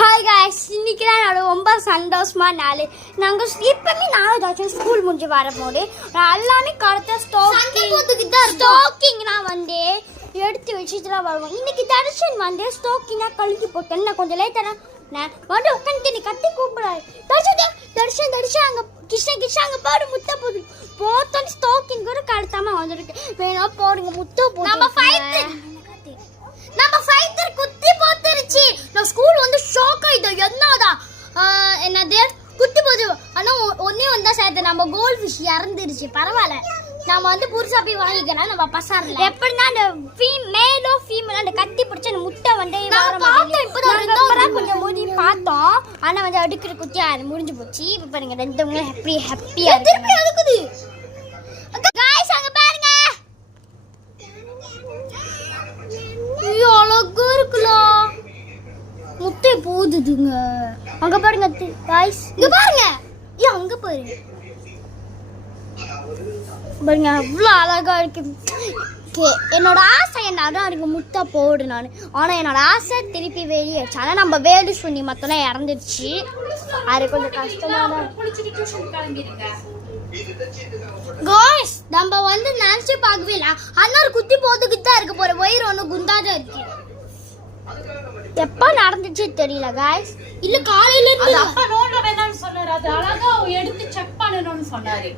Hi guys, இன்னைக்கு தான் ரொம்ப சந்தோஷமான நாள். நாங்கள் இப்போமே நாளைக்கு ஸ்கூல் முடிஞ்சு வரும்போது நான் எல்லாமே கரெக்டாக ஸ்டோக்கிங் நான் வந்து எடுத்து வச்சுட்டு தான் வருவோம். இன்னைக்கு தர்ஷன் வந்து ஸ்டோக்கிங்காக கழுக்கி போட்டேன். நான் கொஞ்சம் லேட்டாக நான் வந்து உட்காந்து நீ கத்தி கூப்பிடாரு தர்ஷன் அங்கே கிருஷ்ணா அங்கே பாடு முட்டை போது போத்தோன்னு ஸ்டோக்கிங் கூட கழுத்தாம வந்துருக்கு. வேணா போடுங்க முட்டை போட்டு நம்ம ஃபைட்டர் குத்தி போட்டுருச்சு. நான் ஸ்கூல் வந்து ஷாக் ஆயிட்டோம். என்னது குத்தி போச்சு. ஆனா ஒன்னே வந்தா சேர்த்து நம்ம கோல்ட் ஃபிஷ் இறந்துருச்சு. பரவாயில்ல, நம்ம வந்து புதுசா போய் வாங்கிக்கலாம். நம்ம பசார்ல எப்படின்னா அந்த மேலோ ஃபீமேல் அந்த கத்தி பிடிச்ச அந்த முட்டை வந்து இப்பதான் கொஞ்சம் மூடி பார்த்தோம். ஆனா வந்து அடுக்கிற குத்தி அது முடிஞ்சு போச்சு. இப்ப பாருங்க ரெண்டுமே ஹாப்பியா திருப்பி அடுக்குது. गाइस அங்க பாருங்க, அழகா இருக்கலாம். முட்டை போகுதுங்க. அங்க பாருங்க गाइस, இங்க பாருங்க. அங்க பாருங்க பாருங்க அவ்வளோ அழகா இருக்கு. என்னோட ஆசை என்னதான் இருக்கு முட்டை போடு நான். ஆனா என்னோட ஆசை திருப்பி வெளியேச்சு. ஆனா நம்ம வேலு சொல்லி மொத்தம் இறந்துருச்சு. அது கொஞ்சம் கஷ்டமா தான். गाइस நம்ம வந்து நினைச்சு பார்க்கவே இல்லை. அண்ணா குத்தி போட்டுக்கிட்டு தான் இருக்க போற. வயிறு ஒன்று குண்டாதான் இருக்கு. எப்ப நடந்துச்சு தெரியல गाइस. இல்ல காலையில இருந்து அப்பா நோண்ட வேணாம்னு சொன்னாரு. அது அழகா எடுத்து செக் பண்ணணும்னு சொன்னாரு.